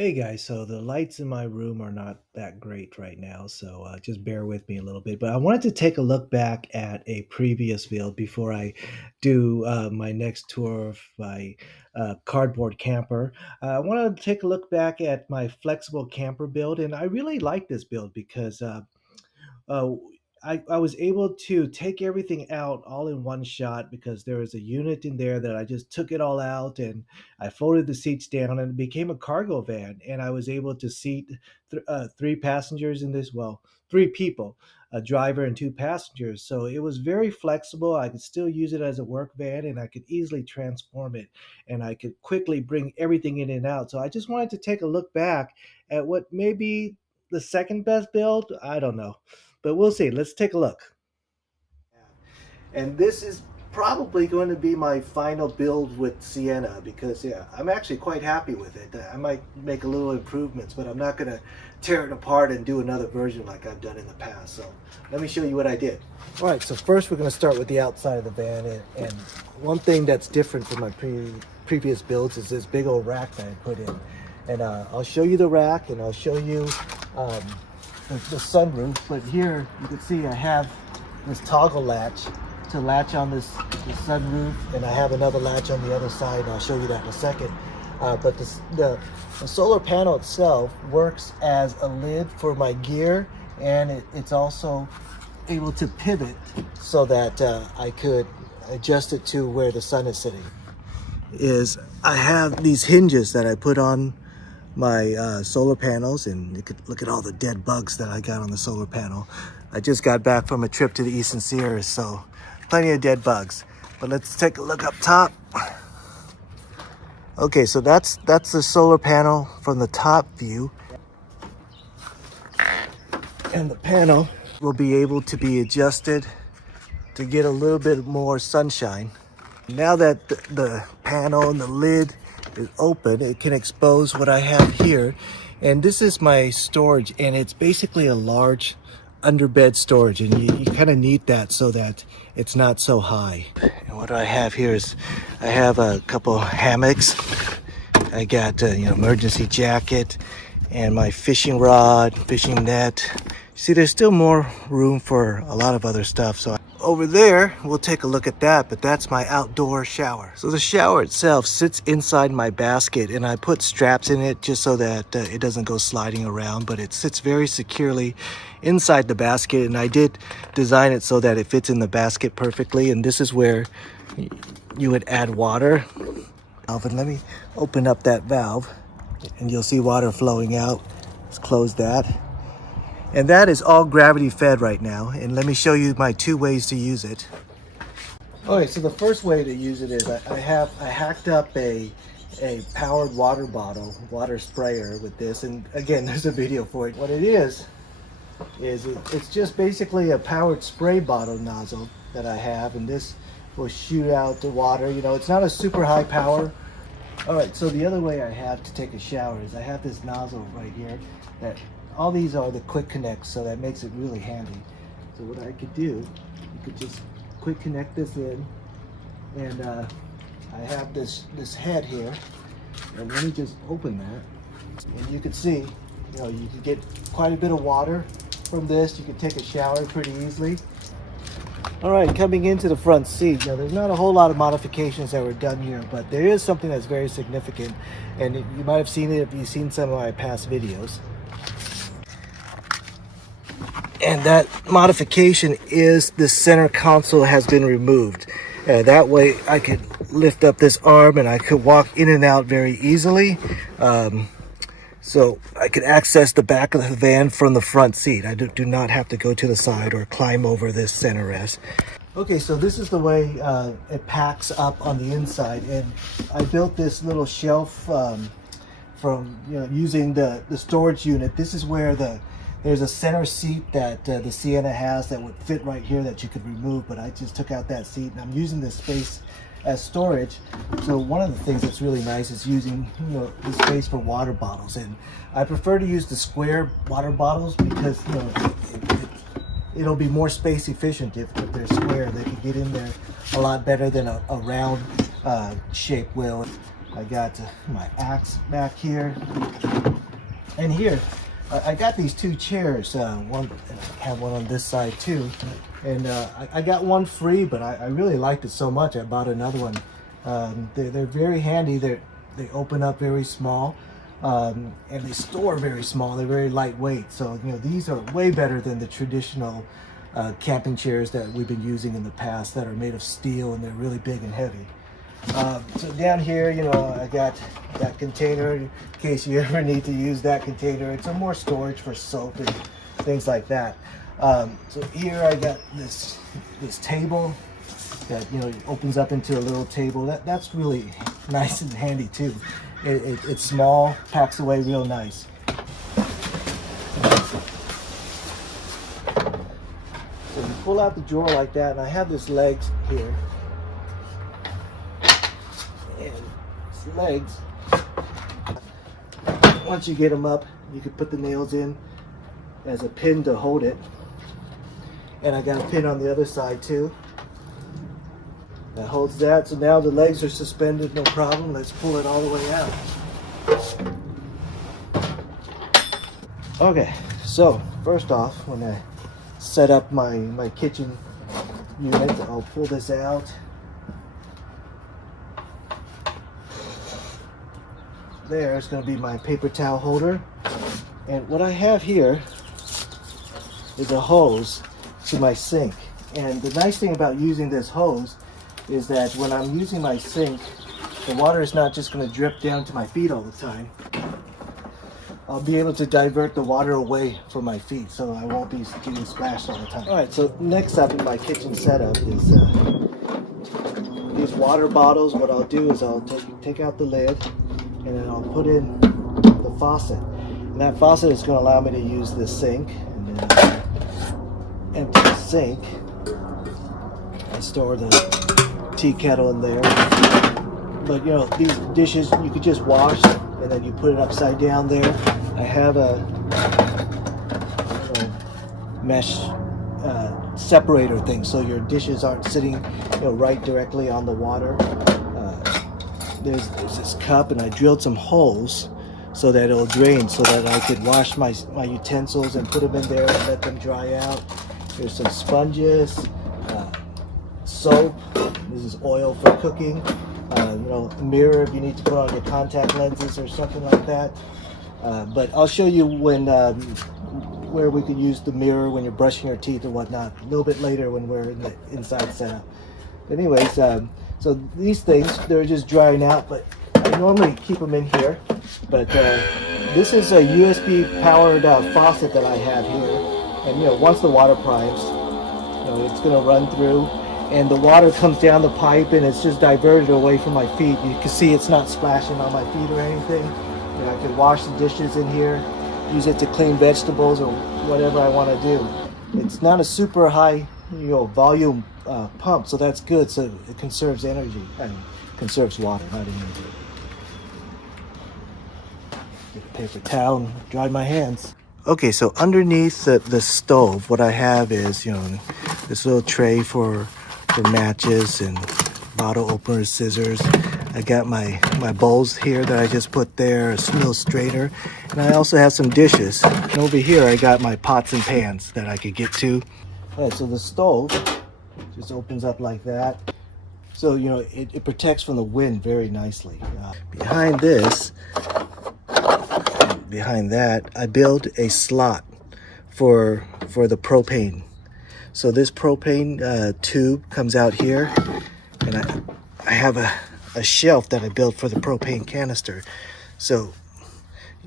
Hey guys, so the lights in my room are not that great right now, so just bear with me a little bit. But I wanted to take a look back at a previous build before I do my next tour of my cardboard camper. I wanted to take a look back at my flexible camper build, and I really like this build because uh, I was able to take everything out all in one shot because there was a unit in there that I just took it all out and I folded the seats down and it became a cargo van. And I was able to seat three passengers in this, well, three people, a driver and two passengers. So it was very flexible. I could still use it as a work van and I could easily transform it and I could quickly bring everything in and out. So I just wanted to take a look back at what may be the second best build. I don't know, but we'll see. Let's take a look. And this is probably going to be my final build with Sienna because yeah, I'm actually quite happy with it. I might make a little improvements, but I'm not going to tear it apart and do another version like I've done in the past. So let me show you what I did. All right, so first we're going to start with the outside of the van, and one thing that's different from my previous builds is this big old rack that I put in. And I'll show you the rack and I'll show you um, the sunroof, but here you can see I have this toggle latch to latch on this sunroof, and I have another latch on the other side, and I'll show you that in a second. But the solar panel itself works as a lid for my gear, and it's also able to pivot so that I could adjust it to where the sun is sitting. I have these hinges that I put on my solar panels, and you could look at all the dead bugs that I got on the solar panel. I just got back from a trip to the Eastern Sierras, so plenty of dead bugs. But let's take a look up top. Okay, so that's the solar panel from the top view. And the panel will be able to be adjusted to get a little bit more sunshine. Now that the panel and the lid is open, it can expose what I have here. And this is my storage, and it's basically a large underbed storage, and you kind of need that so that it's not so high. And what I have here is I have a couple hammocks. I got emergency jacket and my fishing rod, fishing net. See, there's still more room for a lot of other stuff. So over there, we'll take a look at that, but that's my outdoor shower. So the shower itself sits inside my basket, and I put straps in it just so that it doesn't go sliding around, but it sits very securely inside the basket, and I did design it so that it fits in the basket perfectly. And this is where you would add water. And let me open up that valve and you'll see water flowing out. Let's close that. And that is all gravity fed right now. And let me show you my two ways to use it. Okay, so the first way to use it is I hacked up a powered water bottle, water sprayer with this. And again, there's a video for it. What it is it's just basically a powered spray bottle nozzle that I have. And this will shoot out the water. You know, it's not a super high power. All right, so the other way I have to take a shower is I have this nozzle right here that all these are the quick connects, so that makes it really handy. So what I could do, you could just quick connect this in, and I have this head here, and let me just open that, and you can see, you can get quite a bit of water from this. You can take a shower pretty easily. All right, coming into the front seat, there's not a whole lot of modifications that were done here, but there is something that's very significant, and you might have seen it if you've seen some of my past videos. And that modification is the center console has been removed. That way I could lift up this arm and I could walk in and out very easily. So I could access the back of the van from the front seat. I do not have to go to the side or climb over this center rest. Okay, so this is the way it packs up on the inside. And I built this little shelf from using the storage unit. This is where there's a center seat that the Sienna has that would fit right here that you could remove, but I just took out that seat and I'm using this space as storage. So one of the things that's really nice is using the space for water bottles, and I prefer to use the square water bottles because it'll be more space efficient if they're square. They can get in there a lot better than a round shape will. I got my axe back here. And here, I got these two chairs. One, I have one on this side too. And I got one free, but I really liked it so much I bought another one. They're very handy. They open up very small, and they store very small. They're very lightweight. So these are way better than the traditional camping chairs that we've been using in the past that are made of steel and they're really big and heavy. So down here, I got that container in case you ever need to use that container. It's some more storage for soap and things like that. So here I got this table that opens up into a little table. That's really nice and handy too. It's small, packs away real nice. So you pull out the drawer like that, and I have this legs here. And these legs, once you get them up, you can put the nails in as a pin to hold it. And I got a pin on the other side too that holds that. So now the legs are suspended, no problem. Let's pull it all the way out. Okay, so first off, when I set up my kitchen unit, I'll pull this out. There's going to be my paper towel holder. And what I have here is a hose to my sink. And the nice thing about using this hose is that when I'm using my sink, the water is not just going to drip down to my feet all the time. I'll be able to divert the water away from my feet so I won't be getting splashed all the time. Alright, so next up in my kitchen setup is these water bottles. What I'll do is I'll take out the lid and then I'll put in the faucet. And that faucet is going to allow me to use this sink. And then empty the sink and store the tea kettle in there. But these dishes you could just wash and then you put it upside down there. I have a mesh separator thing so your dishes aren't sitting right directly on the water. There's this cup, and I drilled some holes so that it'll drain, so that I could wash my utensils and put them in there and let them dry out. There's some sponges, soap. This is oil for cooking. A mirror if you need to put on your contact lenses or something like that. But I'll show you where we could use the mirror when you're brushing your teeth or whatnot a little bit later when we're in the inside setup. But anyways, so these things, they're just drying out, but I normally keep them in here. But this is a USB powered faucet that I have here. And once the water primes, it's going to run through, and the water comes down the pipe and it's just diverted away from my feet. You can see it's not splashing on my feet or anything. I can wash the dishes in here, use it to clean vegetables or whatever I want to do. It's not a super high volume pump, so that's good. So it conserves energy and conserves water, not energy. Get a paper towel and dry my hands. Okay, so underneath the stove, what I have is this little tray for matches and bottle openers, scissors. I got my bowls here that I just put there, a little strainer, and I also have some dishes. And over here I got my pots and pans that I could get to. All right, so the stove just opens up like that. So, it protects from the wind very nicely. Behind that, I built a slot for the propane. So this propane tube comes out here, and I have a shelf that I built for the propane canister. So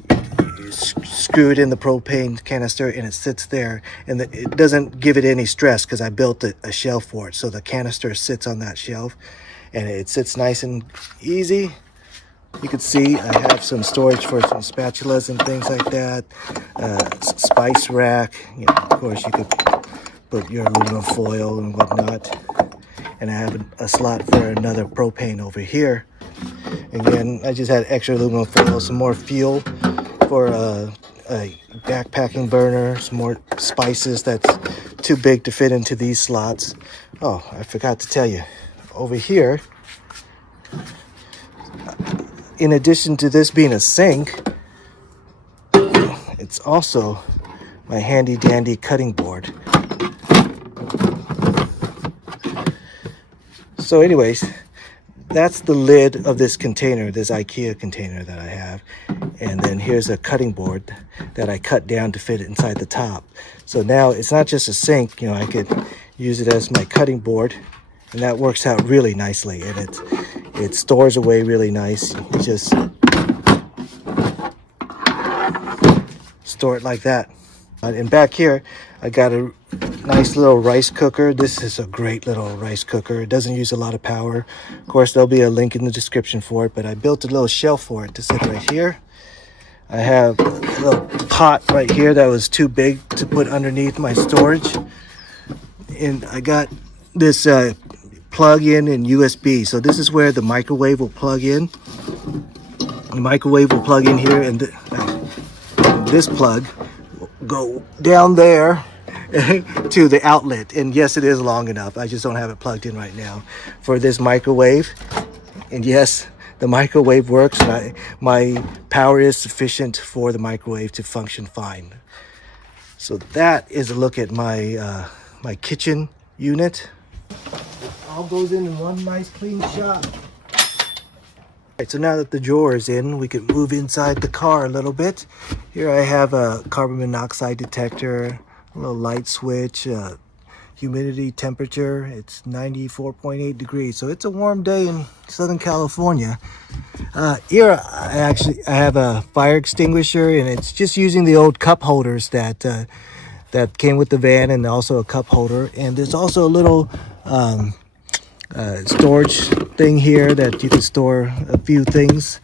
you screw it in the propane canister and it sits there, and it doesn't give it any stress because I built a shelf for it. So the canister sits on that shelf and it sits nice and easy. You can see I have some storage for some spatulas and things like that. Spice rack. Of course, you could put your aluminum foil and whatnot. And I have a slot for another propane over here. Again, I just had extra aluminum foil, some more fuel for a backpacking burner, some more spices that's too big to fit into these slots. Oh, I forgot to tell you. Over here, in addition to this being a sink, it's also my handy dandy cutting board. So anyways, that's the lid of this container, this IKEA container that I have. And then here's a cutting board that I cut down to fit it inside the top. So now it's not just a sink, you know, I could use it as my cutting board, and that works out really nicely. And it stores away really nice. You just store it like that. And back here, I got a nice little rice cooker. This is a great little rice cooker. It doesn't use a lot of power. Of course, there'll be a link in the description for it, but I built a little shelf for it to sit right here. I have a little pot right here that was too big to put underneath my storage. And I got this plug-in and USB. So this is where the microwave will plug in. The microwave will plug in here, and this plug will go down there to the outlet. And yes, it is long enough. I just don't have it plugged in right now for this microwave. And yes, the microwave works. And my power is sufficient for the microwave to function fine. So that is a look at my my kitchen unit. It all goes in one nice clean shot. Alright, so now that the drawer is in, we can move inside the car a little bit. Here I have a carbon monoxide detector, a little light switch, humidity temperature. It's 94.8 degrees, so it's a warm day in Southern California. Here I have a fire extinguisher, and it's just using the old cup holders that that came with the van, and also a cup holder. And there's also a little storage thing here that you can store a few things.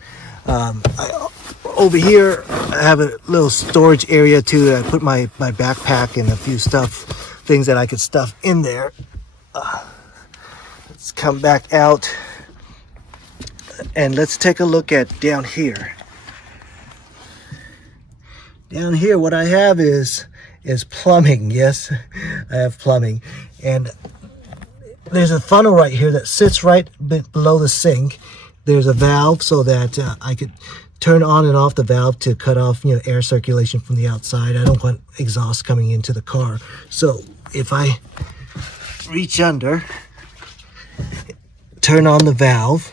Over here I have a little storage area too. I put my backpack and a few things that I could stuff in there. Let's come back out and let's take a look at down here. Down here what I have is plumbing. Yes, I have plumbing, and there's a funnel right here that sits right below the sink. There's a valve so that I could turn on and off the valve to cut off, you know, air circulation from the outside. I don't want exhaust coming into the car. So if I reach under, turn on the valve,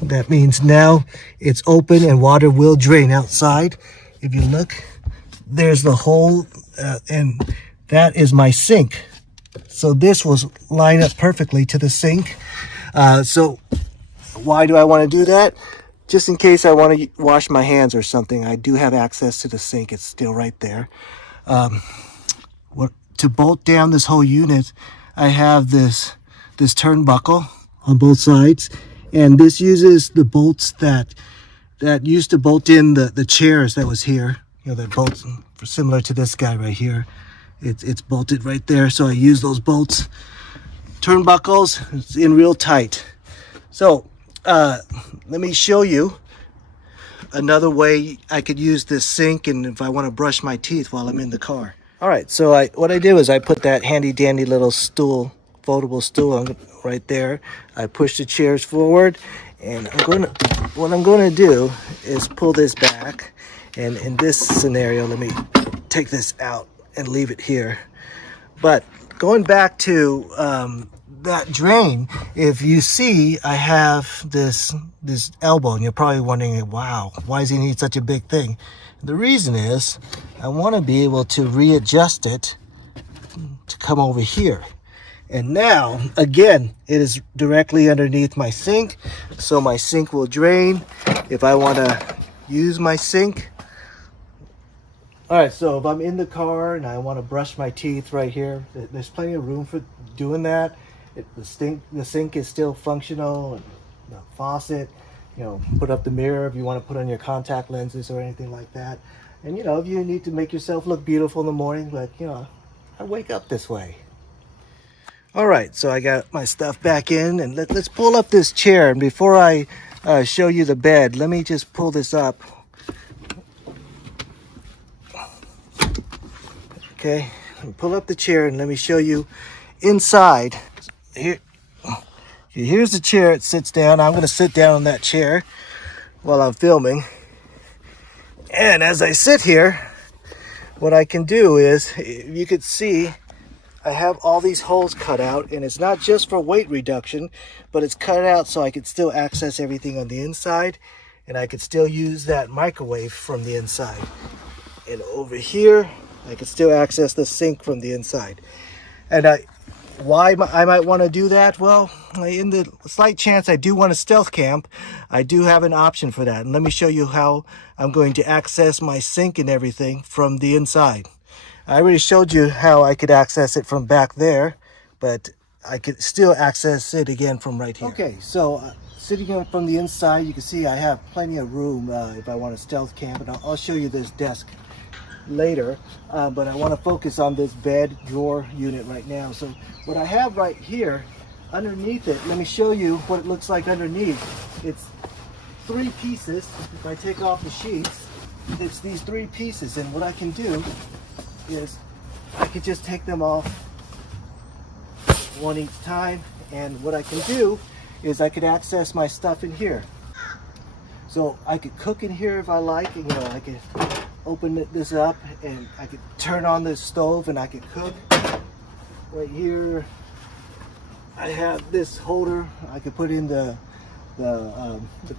that means now it's open and water will drain outside. If you look, there's the hole, and that is my sink. So this was lined up perfectly to the sink. So why do I want to do that? Just in case I want to wash my hands or something, I do have access to the sink. It's still right there. To bolt down this whole unit, I have this turnbuckle on both sides, and this uses the bolts that used to bolt in the chairs that was here. You know, that bolts similar to this guy right here. It's bolted right there, so I use those bolts. Turnbuckles, it's in real tight. So let me show you another way I could use this sink, and if I want to brush my teeth while I'm in the car. All right, so what I do is I put that handy dandy little stool, foldable stool right there. I push the chairs forward, and what I'm going to do is pull this back. And in this scenario, let me take this out and leave it here. But going back to that drain, if you see, I have this elbow, and you're probably wondering, wow, why does he need such a big thing? The reason is I want to be able to readjust it to come over here. And now, again, it is directly underneath my sink, so my sink will drain if I want to use my sink. All right, so if I'm in the car and I want to brush my teeth right here, there's plenty of room for doing that. The sink is still functional, and the faucet, you know, put up the mirror if you want to put on your contact lenses or anything like that. And, you know, if you need to make yourself look beautiful in the morning, like, you know, I wake up this way. All right, so I got my stuff back in, and let's pull up this chair. And before I show you the bed, let me just pull this up. Okay, pull up the chair and let me show you inside. Here's the chair. It sits down. I'm going to sit down on that chair while I'm filming. And as I sit here, what I can do is, you could see I have all these holes cut out, and it's not just for weight reduction, but it's cut out so I could still access everything on the inside, and I could still use that microwave from the inside. And over here, I could still access the sink from the inside. And why I might want to do that? Well, in the slight chance I do want to stealth camp, I do have an option for that. And let me show you how I'm going to access my sink and everything from the inside. I already showed you how I could access it from back there, but I could still access it again from right here. Okay, so sitting up from the inside, you can see I have plenty of room if I want to stealth camp, and I'll show you this desk later, but I want to focus on this bed drawer unit right now. So what I have right here underneath it, let me show you what it looks like underneath. It's 3 pieces. If I take off the sheets, it's these 3 pieces, and what I can do is I could just take them off one each time, and what I can do is I could access my stuff in here. So I could cook in here if I like, and, I could open this up and I could turn on this stove and I could cook. Right here I have this holder. I could put in the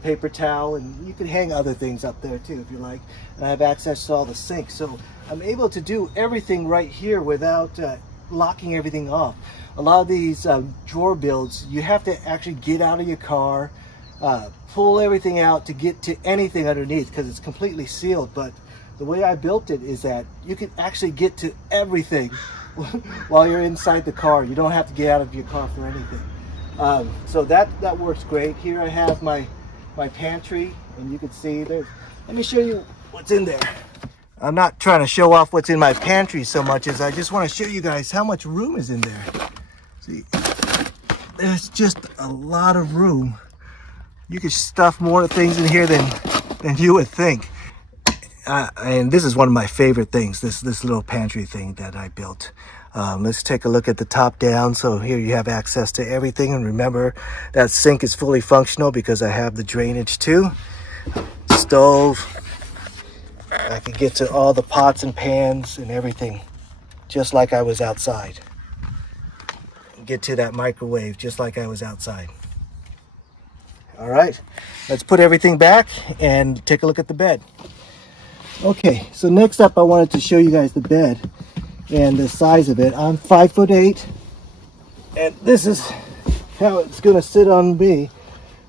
paper towel, and you could hang other things up there too if you like. And I have access to all the sinks, so I'm able to do everything right here without locking everything off. A lot of these drawer builds, you have to actually get out of your car, pull everything out to get to anything underneath because it's completely sealed. But the way I built it is that you can actually get to everything while you're inside the car. You don't have to get out of your car for anything. So that works great. Here I have my pantry, and you can see there's, let me show you what's in there. I'm not trying to show off what's in my pantry so much as I just want to show you guys how much room is in there. See, there's just a lot of room. You could stuff more things in here than you would think. And this is one of my favorite things, this little pantry thing that I built. Let's take a look at the top down. So here you have access to everything, and remember that sink is fully functional because I have the drainage too. Stove, I can get to all the pots and pans and everything just like I was outside. Get to that microwave just like I was outside. All right, let's put everything back and take a look at the bed. Okay, so next up I wanted to show you guys the bed and the size of it. I'm 5'8", and this is how it's gonna sit on me.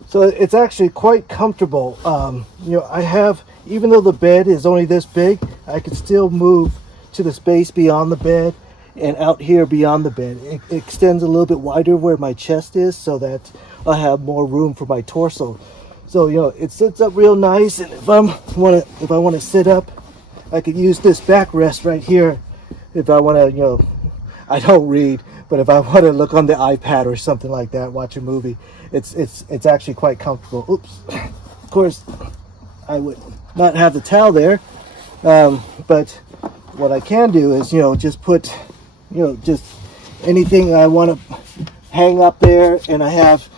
So it's actually quite comfortable. I have, even though the bed is only this big, I can still move to the space beyond the bed and out here beyond the bed. It extends a little bit wider where my chest is so that I have more room for my torso. So, it sits up real nice, and if I want to sit up, I could use this backrest right here. If I want to, I don't read, but if I want to look on the iPad or something like that, watch a movie, it's actually quite comfortable. Oops. Of course, I would not have the towel there, but what I can do is, just put, just anything I want to hang up there, and I have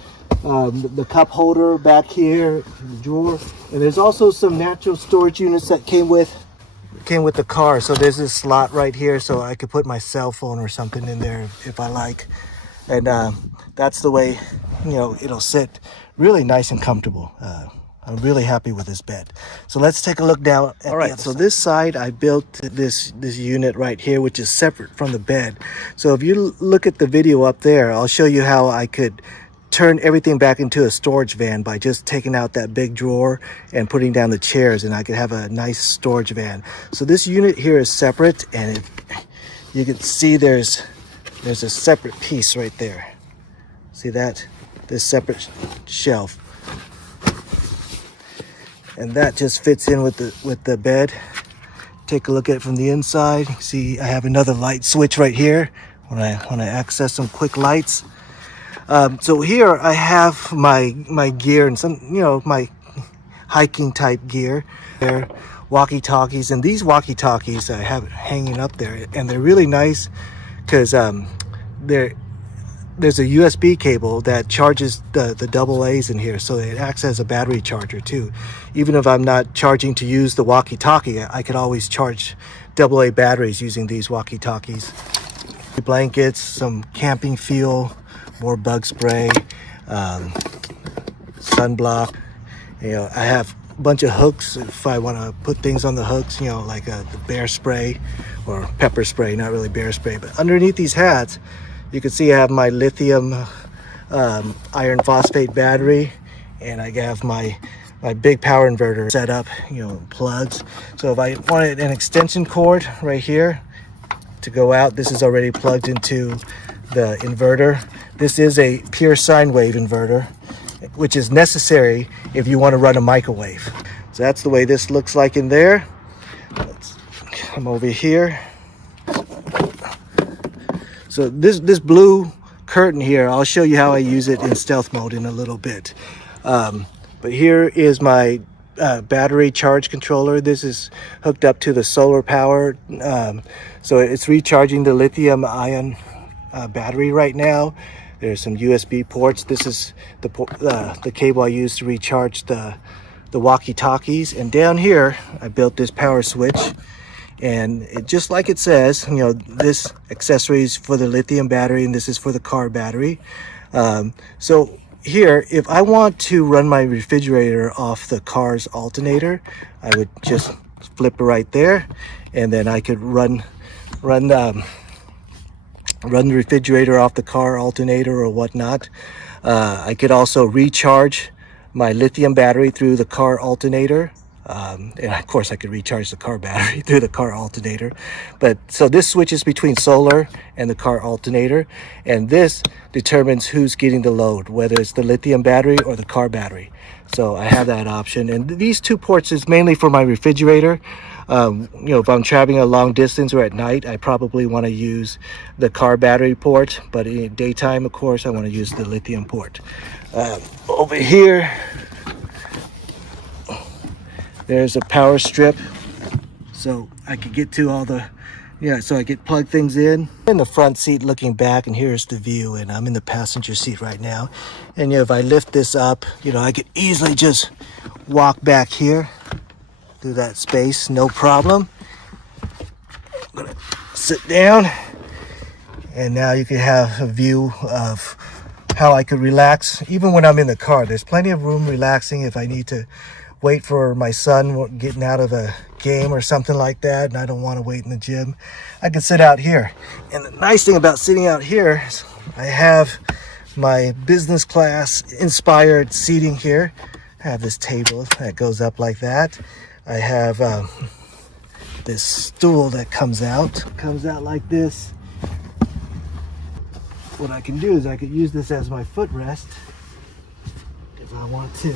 the cup holder back here, the drawer, and there's also some natural storage units that came with the car. So there's this slot right here, so I could put my cell phone or something in there if I like, and that's the way it'll sit really nice and comfortable. I'm really happy with this bed. So let's take a look down at the other side. This side I built this unit right here, which is separate from the bed. So if you look at the video up there, I'll show you how I could turn everything back into a storage van by just taking out that big drawer and putting down the chairs, and I could have a nice storage van. So this unit here is separate, and you can see there's a separate piece right there. See that? This separate shelf. And that just fits in with the bed. Take a look at it from the inside. You can see I have another light switch right here when I access some quick lights. So here I have my gear and some, my hiking type gear. They're walkie-talkies, and these walkie-talkies I have hanging up there, and they're really nice because they're there's a USB cable that charges the double A's in here, so it acts as a battery charger too. Even if I'm not charging to use the walkie-talkie, I could always charge AA batteries using these walkie-talkies. Blankets, some camping fuel, more bug spray, sunblock. You know, I have a bunch of hooks if I want to put things on the hooks, you know, like the bear spray or pepper spray, not really bear spray. But underneath these hats, you can see I have my lithium iron phosphate battery, and I have my big power inverter set up, you know, plugs. So if I wanted an extension cord right here to go out, this is already plugged into the inverter. This is a pure sine wave inverter, which is necessary if you want to run a microwave. So that's the way this looks like in there. Let's come over here. So this blue curtain here, I'll show you how I use it in stealth mode in a little bit. But here is my battery charge controller. This is hooked up to the solar power. So it's recharging the lithium ion battery right now. There's some USB ports. This is the cable I use to recharge the walkie-talkies. And down here, I built this power switch. And just like it says, you know, this accessory is for the lithium battery and this is for the car battery. So here, if I want to run my refrigerator off the car's alternator, I would just flip it right there, and then I could run the refrigerator off the car alternator or whatnot. I could also recharge my lithium battery through the car alternator. And of course I could recharge the car battery through the car alternator. But so this switches between solar and the car alternator, and this determines who's getting the load, whether it's the lithium battery or the car battery. So I have that option, and these two ports is mainly for my refrigerator. You know, if I'm traveling a long distance or at night, I probably want to use the car battery port, but in daytime, of course, I want to use the lithium port. Over here, there's a power strip, so I could get to all the, so I could plug things in the front seat looking back, and here's the view, and I'm in the passenger seat right now. And if I lift this up, I could easily just walk back here through that space, no problem. I'm gonna sit down, and now you can have a view of how I could relax even when I'm in the car. There's plenty of room relaxing if I need to wait for my son getting out of a game or something like that, and I don't want to wait in the gym. I can sit out here. And the nice thing about sitting out here is I have my business class inspired seating here. I have this table that goes up like that. I have this stool that comes out like this. What I can do is I could use this as my footrest if I want to.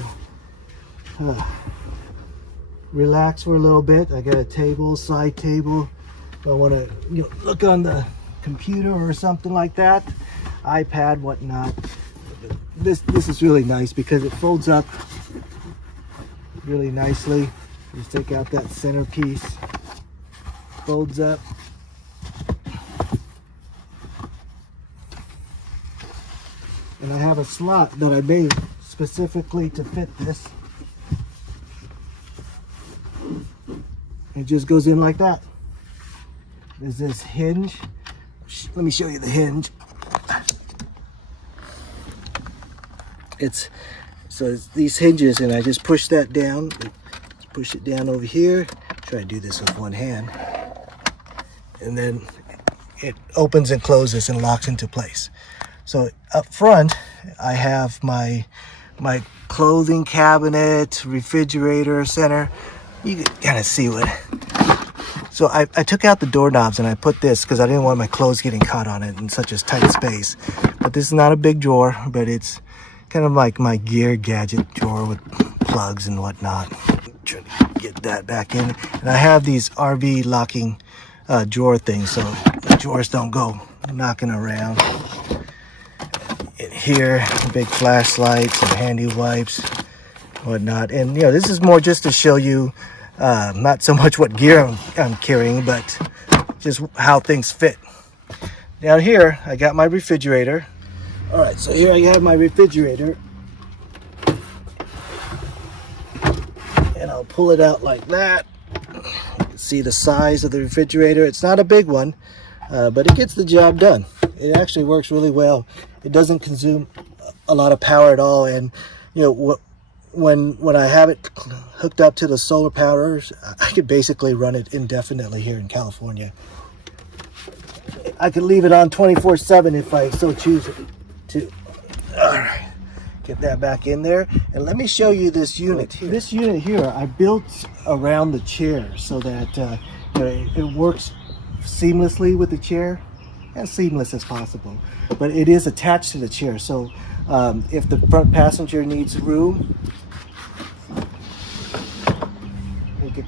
Relax for a little bit. I got a table, side table. If I want to look on the computer or something like that, iPad, whatnot. This is really nice because it folds up really nicely. Just take out that centerpiece, folds up. And I have a slot that I made specifically to fit this. It just goes in like that. There's this hinge. Let me show you the hinge. It's these hinges, and I just push that down. Let's push it down over here. Try to do this with one hand. And then it opens and closes and locks into place. So up front, I have my clothing cabinet, refrigerator, center. You can kind of see what. So I took out the doorknobs and I put this because I didn't want my clothes getting caught on it in such a tight space. But this is not a big drawer, but it's kind of like my gear gadget drawer with plugs and whatnot. Trying to get that back in. And I have these RV locking drawer things, so the drawers don't go knocking around. In here, a big flashlight, some handy wipes, whatnot. And this is more just to show you not so much what gear I'm carrying, but just how things fit. Down here, I got my refrigerator. All right, so here I have my refrigerator, and I'll pull it out like that. You can see the size of the refrigerator. It's not a big one, but it gets the job done. It actually works really well. It doesn't consume a lot of power at all, and you know when I have it hooked up to the solar powers, I could basically run it indefinitely here in California. I could leave it on 24/7 if I so choose to. All right, get that back in there, and let me show you this unit. This unit here I built around the chair so that you know, it works seamlessly with the chair, as seamless as possible. But it is attached to the chair, so if the front passenger needs room, he could,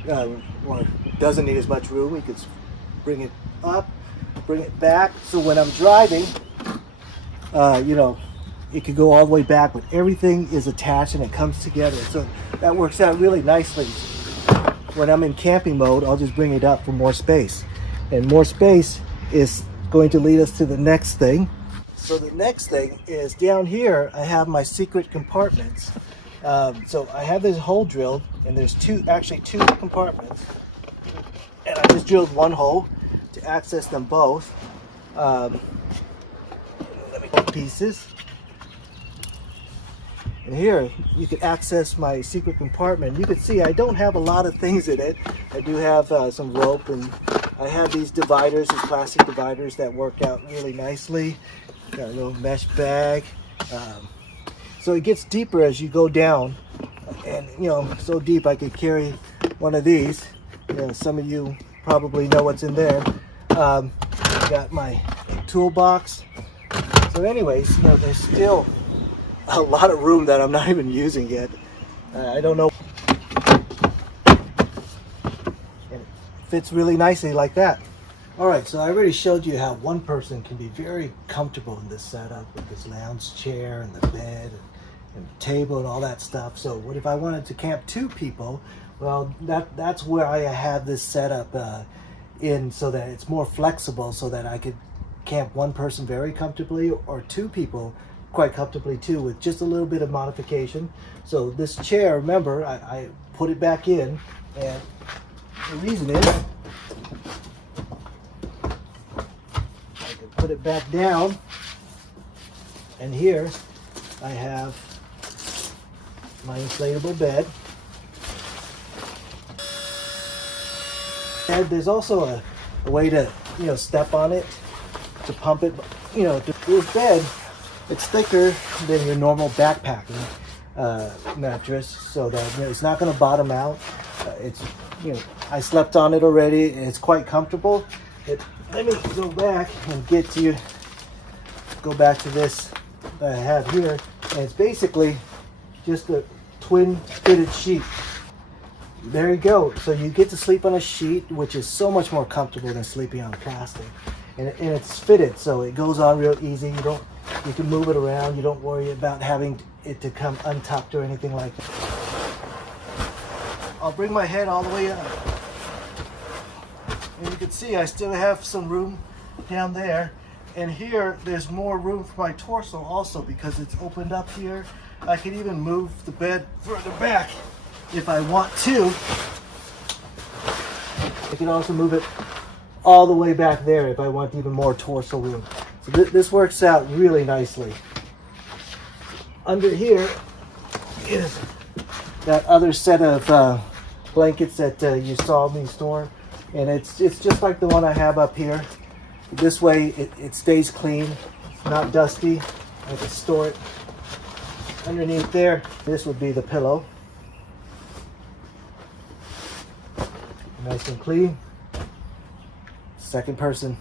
or doesn't need as much room, he could bring it up, bring it back. So when I'm driving, you know, it could go all the way back, but everything is attached and it comes together. So that works out really nicely. When I'm in camping mode, I'll just bring it up for more space. And more space is going to lead us to the next thing. So the next thing is down here, I have my secret compartments. So I have this hole drilled, and there's actually two compartments. And I just drilled one hole to access them both. Let me go pieces. And here you can access my secret compartment. You can see I don't have a lot of things in it. I do have some rope, and I have these dividers, these plastic dividers that work out really nicely. Got a little mesh bag. So it gets deeper as you go down, and you know, so deep I could carry one of these. You know, some of you probably know what's in there. Got my toolbox. So anyways, you know, there's still a lot of room that I'm not even using yet. I don't know. And it fits really nicely like that. All right, so I already showed you how one person can be very comfortable in this setup with this lounge chair and the bed and the table and all that stuff. So what if I wanted to camp two people? Well, that's where I have this setup in, so that it's more flexible, so that I could camp one person very comfortably, or two people quite comfortably too, with just a little bit of modification. So this chair, remember, I put it back in, and the reason is I can put it back down, and here I have my inflatable bed. And there's also a way to, you know, step on it, to pump it, you know, this bed. It's thicker than your normal backpacking mattress, so that, you know, it's not going to bottom out. It's, you know, I slept on it already, and it's quite comfortable. Let me go back and go back to this that I have here, and it's basically just a twin fitted sheet. There you go. So you get to sleep on a sheet, which is so much more comfortable than sleeping on plastic, and it's fitted, so it goes on real easy. You can move it around. You don't worry about having it to come untucked or anything like that. I'll bring my head all the way up, and you can see I still have some room down there, and here there's more room for my torso also, because it's opened up here. I can even move the bed further back if I want to. I can also move it all the way back there if I want even more torso room. So this works out really nicely. Under here is that other set of blankets that you saw me store, and it's just like the one I have up here. This way it stays clean, it's not dusty. I can store it underneath there. This would be the pillow. Nice and clean. Second person.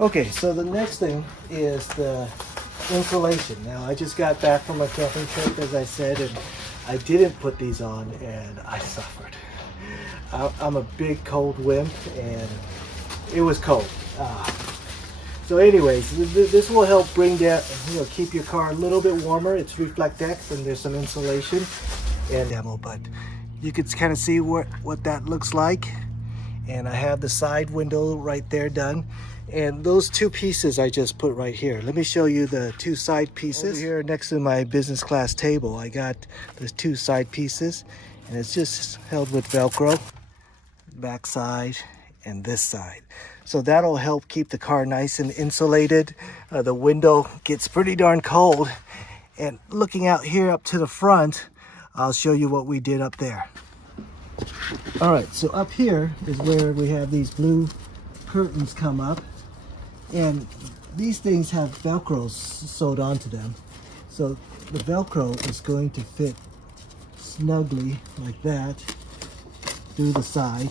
Okay, so the next thing is the insulation. Now, I just got back from a camping trip, as I said, and I didn't put these on, and I suffered. I'm a big cold wimp, and it was cold. So anyways, this will help bring down, you know, keep your car a little bit warmer. It's Reflectex, and there's some insulation and demo, but you can kind of see what that looks like. And I have the side window right there done. And those two pieces I just put right here. Let me show you the two side pieces. Over here next to my business class table, I got the two side pieces, and it's just held with Velcro. Back side and this side. So that'll help keep the car nice and insulated. The window gets pretty darn cold. And looking out here up to the front, I'll show you what we did up there. All right, so up here is where we have these blue curtains come up. And these things have Velcro sewed onto them. So the Velcro is going to fit snugly like that through the side.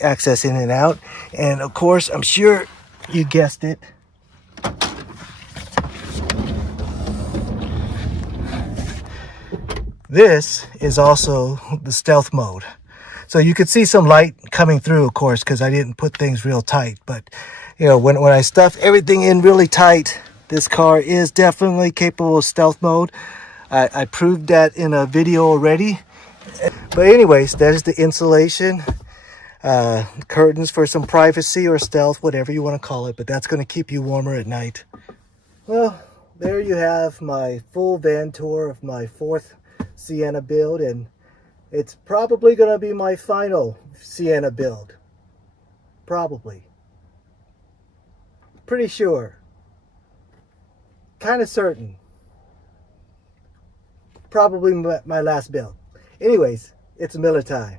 Access in and out. And of course, I'm sure you guessed it, this is also the stealth mode. So you could see some light coming through, of course, because I didn't put things real tight. But, you know, when I stuff everything in really tight, this car is definitely capable of stealth mode. I proved that in a video already. But anyways, that is the insulation. Curtains for some privacy or stealth, whatever you want to call it. But that's going to keep you warmer at night. Well, there you have my full van tour of my 4th Sienna build. And it's probably going to be my final Sienna build. Probably. Pretty sure. Kind of certain. Probably my last build. Anyways, it's Miller time.